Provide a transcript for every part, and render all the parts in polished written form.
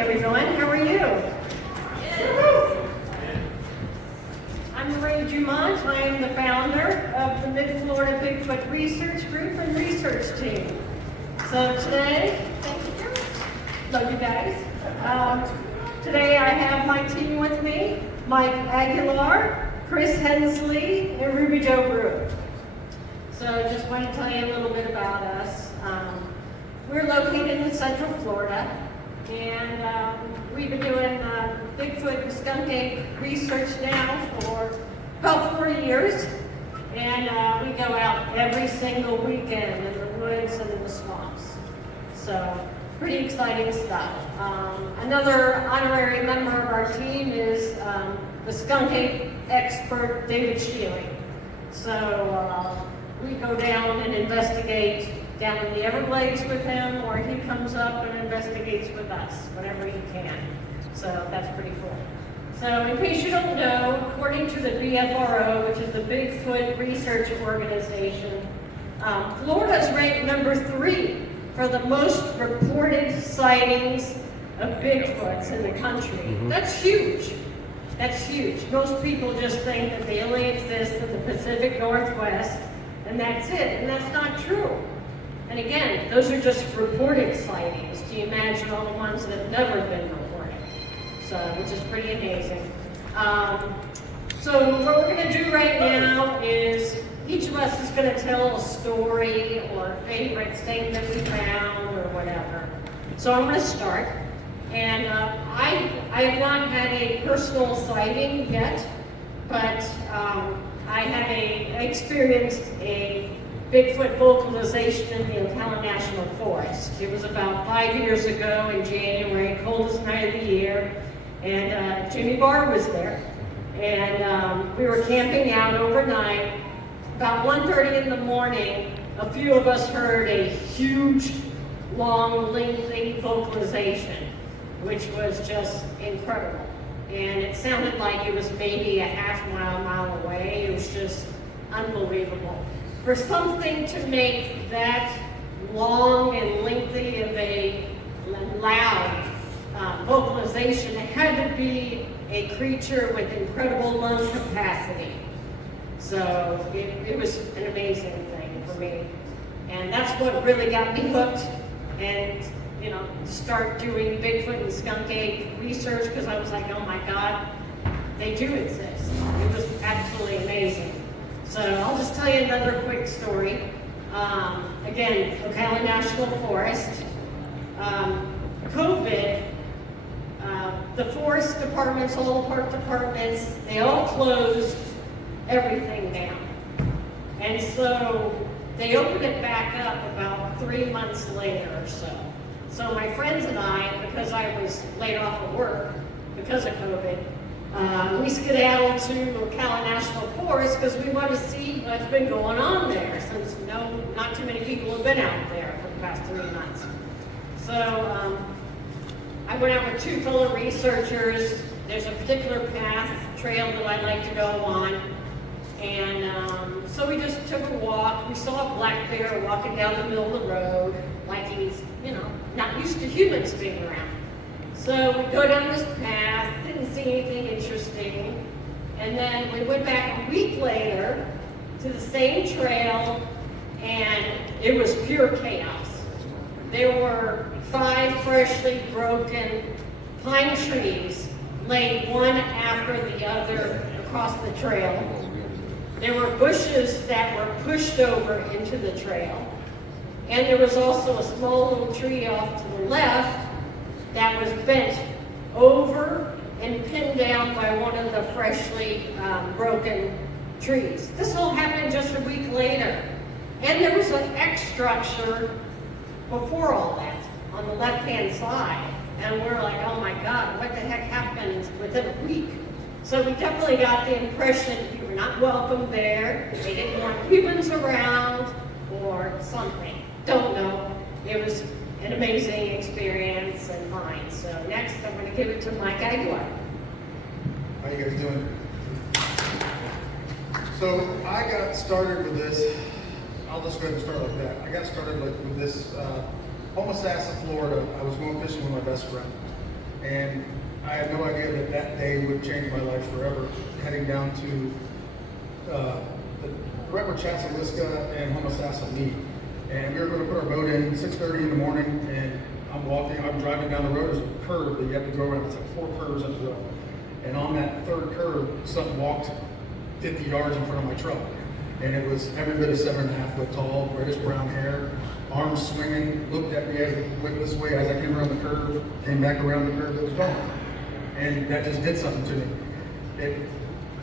everyone. How are you? I'm Ray Dumont. I am the founder of the Midflorida Bigfoot Research Group and Research Team. So today, thank you. Love you guys. Today I have my team with me, Mike Aguilar, Chris Hensley, and Ruby Jo Brewer. So just want to tell you a little bit about us. We're located in Central Florida, and we've been doing Bigfoot and skunk ape research now for about 40 years. And we go out every single weekend in the woods and in the swamps. So pretty exciting stuff. Another honorary member of our team is the skunk ape expert, David Sheely. So we go down and investigate down in the Everglades with him, or he comes up and investigates with us whenever he can. So that's pretty cool. So in case you don't know, according to the BFRO, which is the Bigfoot Research Organization, Florida is ranked number 3 for the most reported sightings of Bigfoots in the country. That's huge. That's huge. Most people just think that they only exist in the Pacific Northwest, and that's it, and that's not true. And again, those are just reported sightings. Do you imagine all the ones that have never been reported? So, which is pretty amazing. So what we're going to do right now is each of us is going to tell a story or a favorite thing that we found or whatever. So I'm going to start. And I have not had a personal sighting yet, but I have experienced a Bigfoot vocalization in the Ocala National Forest. It was about 5 years ago in January, coldest night of the year, and Jimmy Barr was there. And we were camping out overnight. About 1:30 in the morning, a few of us heard a huge, long, lengthy vocalization, which was just incredible. And it sounded like it was maybe a mile away. It was just unbelievable. For something to make that long and lengthy of a loud vocalization, it had to be a creature with incredible lung capacity. So it was an amazing thing for me. And that's what really got me hooked and, you know, start doing Bigfoot and skunk ape research, because I was like, oh my God, they do exist. It was absolutely amazing. So I'll just tell you another quick story. Again, Ocala National Forest. COVID, the forest departments, all the park departments, they all closed everything down. And so they opened it back up about 3 months later or so. So my friends and I, because I was laid off of work because of COVID, we skedaddled to Ocala National Forest because we want to see what's been going on there, since not too many people have been out there for the past 3 months. So I went out with 2 fellow researchers. There's a particular trail that I like to go on. And so we just took a walk. We saw a black bear walking down the middle of the road, like he's, you know, not used to humans being around. So we go down this path, didn't see anything interesting. And then we went back a week later to the same trail, and it was pure chaos. There were 5 freshly broken pine trees laid one after the other across the trail. There were bushes that were pushed over into the trail. And there was also a small little tree off to the left that was bent over and pinned down by one of the freshly broken trees. This all happened just a week later. And there was an X structure before all that on the left-hand side. And we're like, oh my God, what the heck happened within a week? So we definitely got the impression we were not welcome there, they didn't want humans around, or something. Don't know. It was an amazing experience and fine. So next, I'm going to give it to Mike Aguilar. How you guys doing? So I got started with this. I'll just go ahead and start like that. I got started with this Homosassa, Florida. I was going fishing with my best friend. And I had no idea that that day would change my life forever, heading down to right where Chatsaliska and Homosassa meet. And we were going to put our boat in 6:30 in the morning, and I'm driving down the road. There's a curve that you have to go around. It's like 4 curves up the road. And on that 3rd curve, something walked 50 yards in front of my truck. And it was every bit of 7.5 foot tall, reddish brown hair, arms swinging, looked at me as it went this way as I came around the curve, came back around the curve, it was gone. And that just did something to me.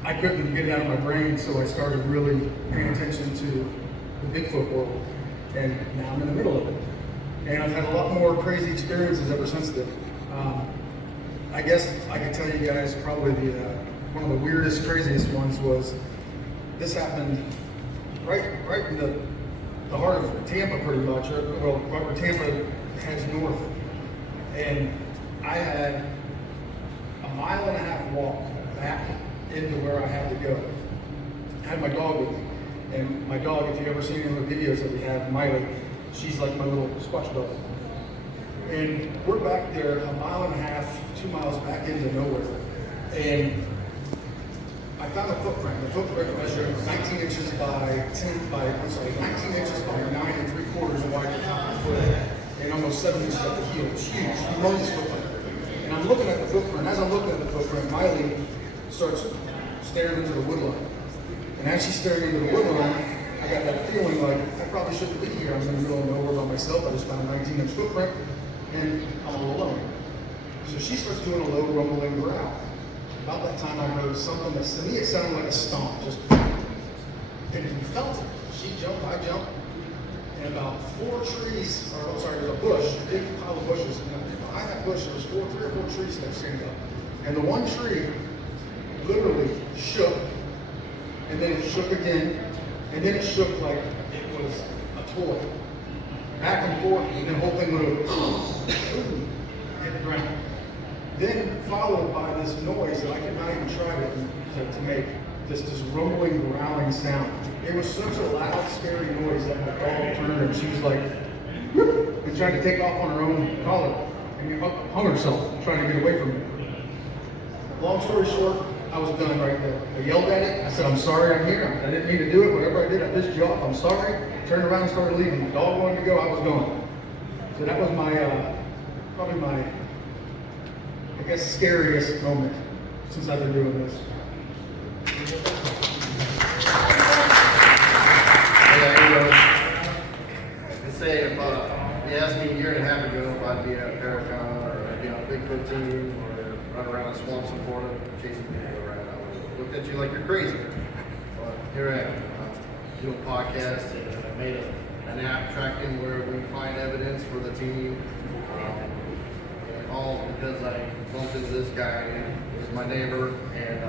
I couldn't get it out of my brain, so I started really paying attention to the Bigfoot world. And now I'm in the middle of it. And I've had a lot more crazy experiences ever since then. I guess I could tell you guys probably one of the weirdest, craziest ones was this happened right in the heart of Tampa, pretty much. Well, right where Tampa heads north. And I had a 1.5 mile walk back into where I had to go. I had my dog with me. And my dog, if you've ever seen any of the videos that we have, Miley, she's like my little Sasquatch dog. And we're back there 1.5 miles, 2 miles back into nowhere. And I found a footprint. The footprint measured 19 inches by 19 inches by 9 3/4 wide at the top of the foot, and almost 7 inches at the heel. It's huge, humongous footprint. And I'm looking at the footprint. As I'm looking at the footprint, Miley starts staring into the woodline. And as she's staring into the woodline, I got that feeling like I probably shouldn't be here. I'm in the middle of nowhere by myself. I just found a 19-inch footprint, and I'm all alone. So she starts doing a low rumbling growl. About that time, I heard something that to me it sounded like a stomp. Just and we felt it. She jumped, I jumped, and about 4 trees, or I'm sorry, there's a bush, a big pile of bushes. And behind that bush, there was 3 or 4 trees that standing up. And the one tree literally shook. And then it shook again, and then it shook like it was a toy. Back and forth, and the whole thing would have hit the ground. Then followed by this noise that I could not even try to make, this rumbling, growling sound. It was such a loud, scary noise that my dog turned and she was like, whoop, and tried to take off on her own collar and hung herself, trying to get away from me. Long story short, I was done right there. I yelled at it. I said, I'm sorry I'm here. I didn't mean to do it. Whatever I did, I pissed you off. I'm sorry. Turned around and started leaving. The dog wanted to go. I was gone. So that was my, probably my, I guess, scariest moment since I've been doing this. Let's say if you asked me a year and a half ago if I'd be at Paracon or I'd be on a Bigfoot team or run around swamps in Florida chasing people around, I would have looked at you like you're crazy. But here I am, doing podcasts, and I made an app tracking where we find evidence for the team. And all because I bumped into this guy, he was my neighbor, and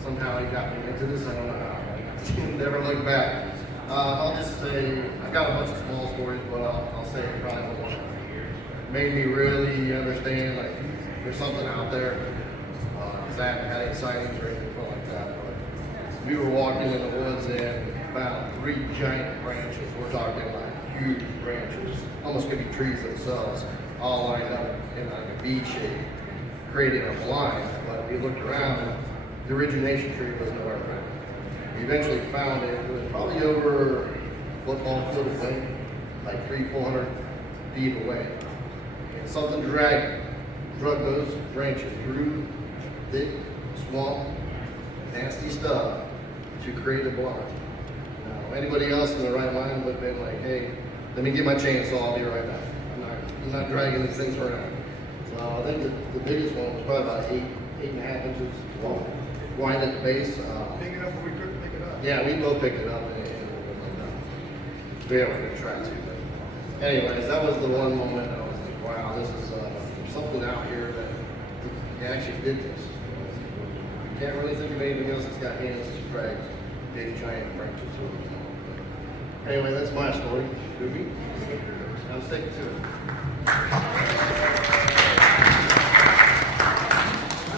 somehow he got me into this. I don't know how. Never look back. I'll just say, I've got a bunch of small stories, but I'll say probably the one that made me really understand, like, there's something out there. I haven't had any sightings or anything like that, but we were walking in the woods and found 3 giant branches. We're talking like huge branches, almost could be trees themselves, all lined up in like a V shape, creating a blind. But if you looked around, the origination tree was nowhere around. We eventually found it. It was probably over a football field away, like 300-400 feet away. And something drug those branches through thick swamp, nasty stuff to create a blind. Now, anybody else in the right mind would have been like, hey, let me get my chainsaw, I'll be right back. I'm not dragging these things around. So I think the biggest one was probably about 8.5 inches long, wide at the base. Big enough where we couldn't pick it up. Yeah, we both picked it up and we were going to try to. But anyways, that was the one moment I was like, wow, this is something out here that you actually did this. You can't really think of anything else that's got hands to drag big giant branches to it. But anyway, that's my story. Ruby, I'll stick to it.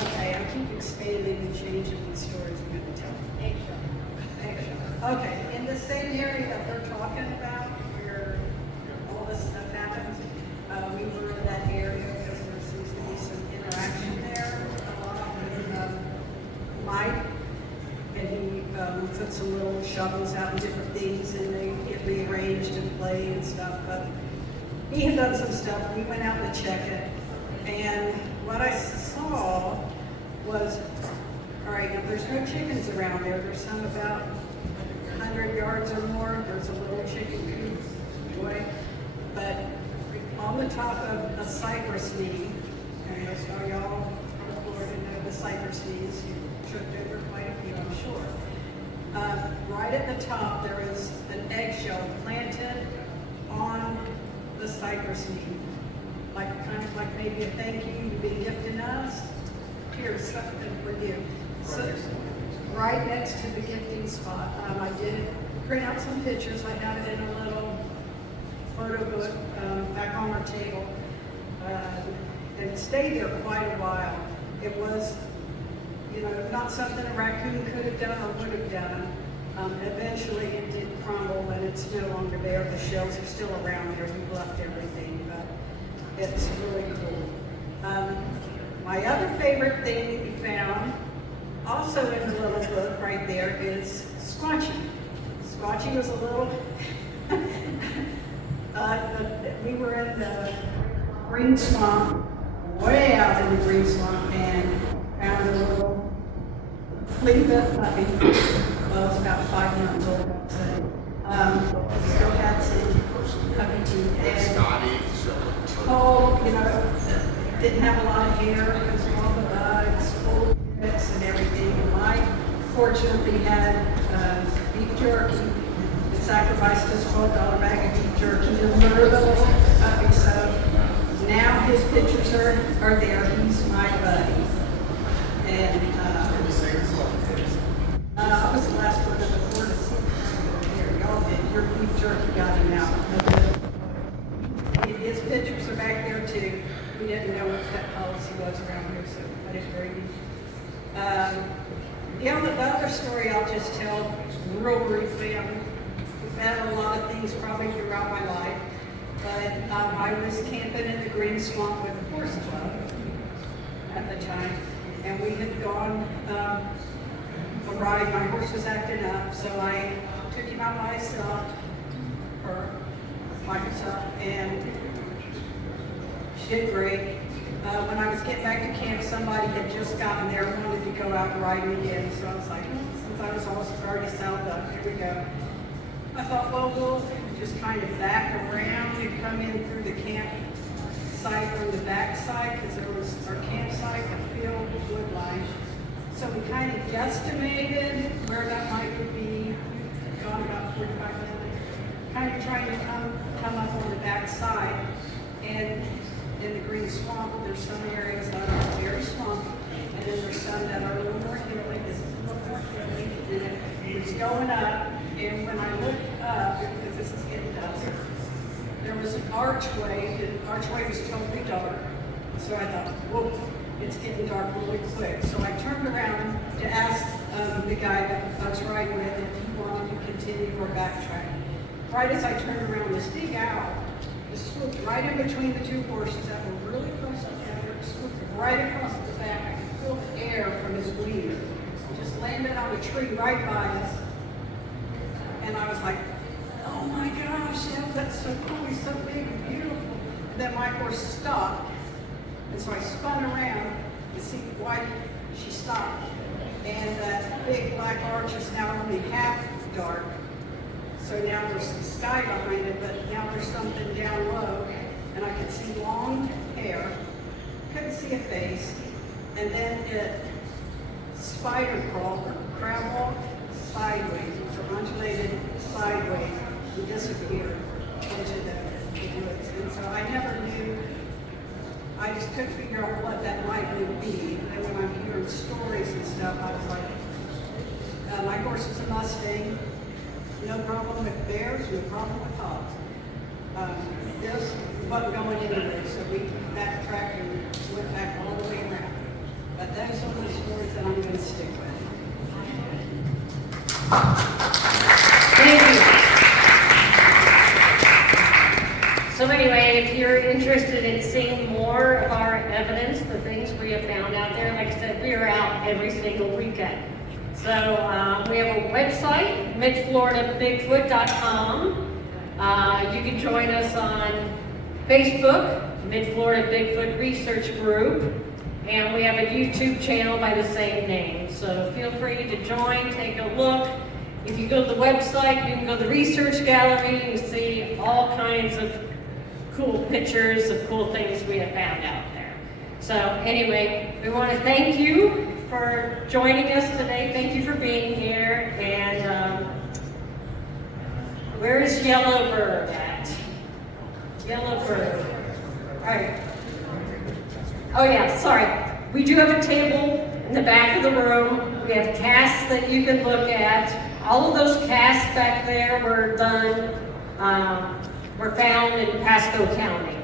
Okay, I keep expanding and changing the stories I'm going to tell. Okay, in the same area that they're talking about, where all this stuff happens, we were in that area because we're put some little shovels out and different things, and they get rearranged and played and stuff. But he had done some stuff. We went out to check it, and what I saw was, all right, now there's no chickens around there. There's some about 100 yards or more. There's a little chicken coop away, but on the top of a cypress knee, and so y'all from Florida know the cypress knees. You tripped over quite a few, I'm sure. Right at the top, there is an eggshell planted on the cypress knee, kind of like maybe a thank you, you've been gifting us. Here's something for you. So, right next to the gifting spot, I did print out some pictures. I had it in a little photo book back on our table, and it stayed there quite a while. It was, not something a raccoon could have done or would have done. Eventually it did crumble and it's no longer there. The shells are still around there. We've left everything, but it's really cool. My other favorite thing that we found, also in the little book right there, is Squatchy. Squatchy was a little, we were in the green swamp, way out in the green swamp, and found a little flea-bit puppy. Well, it's about 5 months old, I'd say. Still had some puppy teeth. And didn't have a lot of hair because of all the bugs, full of bits and everything. And I fortunately had beef jerky. We sacrificed this $12 bag of beef jerky to murder the little puppy. So now his pictures are there. He's my buddy. And I was the last one of the 4 to 6 here. Y'all did. Your beef jerky got him out. His pictures are back there too. We didn't know what pet policy was around here, so that is very neat. The other story I'll just tell real briefly. We've had a lot of things probably throughout my life, but I was camping in the Green Swamp with the Horse Club at the time, and we had gone a ride. My horse was acting up, so I took him out by herself, and she did great. When I was getting back to camp, somebody had just gotten there and wanted to go out and ride me again, so I was like, since I was already saddled up, here we go. I thought, well, we'll just kind of back around and come in through the campsite from the back side, because there was our campsite, a field with wood line. So we kind of guesstimated where that might be, gone about 45 minutes, kind of trying to come up on the back side. And in the Green Swamp, there's some areas that are very swampy, and then there's some that are a little more hilly. This is a little more hilly, and it was going up, and when I looked up, because this is getting dusk, there was an archway. The archway was totally dark, so I thought, whoa, it's getting dark really quick. So I turned around to ask the guy that I was riding with if he wanted to continue or backtrack. Right as I turned around, this big owl just swooped right in between the 2 horses that were really close together, swooped right across the back. I could feel the air from his wings. Just landed on a tree right by us. And I was like, oh my gosh, that's so cool, he's so big and beautiful. And then my horse stopped. And so I spun around to see why she stopped. And that big black arch is now only half dark. So now there's the sky behind it, but now there's something down low. And I could see long hair, couldn't see a face. And then it spider crawled, or crab walked sideways, or undulated sideways, and disappeared into the woods. And so I never knew. I just couldn't figure out what that might be. And when I'm hearing stories and stuff, I was like, my horse is a Mustang. No problem with bears, no problem with hogs. This wasn't going anywhere, so we backtracked and went back all the way around. But those are the stories that I'm going to stick with. Thank you. So anyway, if you're interested in seeing more of our evidence, the things we have found out there, like I said, we are out every single weekend. So We have a website, midfloridabigfoot.com. You can join us on Facebook, Midflorida Bigfoot Research Group, and we have a YouTube channel by the same name. So feel free to join, take a look. If you go to the website, you can go to the research gallery, you can see all kinds of cool pictures of cool things we have found out there. So anyway, we want to thank you for joining us today. Thank you for being here. And where is Yellowbird at? Yellowbird. All right. Oh yeah, sorry. We do have a table in the back of the room. We have casts that you can look at. All of those casts back there were done, were found in Pasco County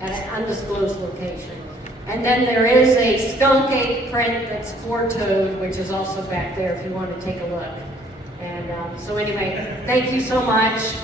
at an undisclosed location. And then there is a skunk ape print that's four-toed, which is also back there if you want to take a look. And so anyway, thank you so much.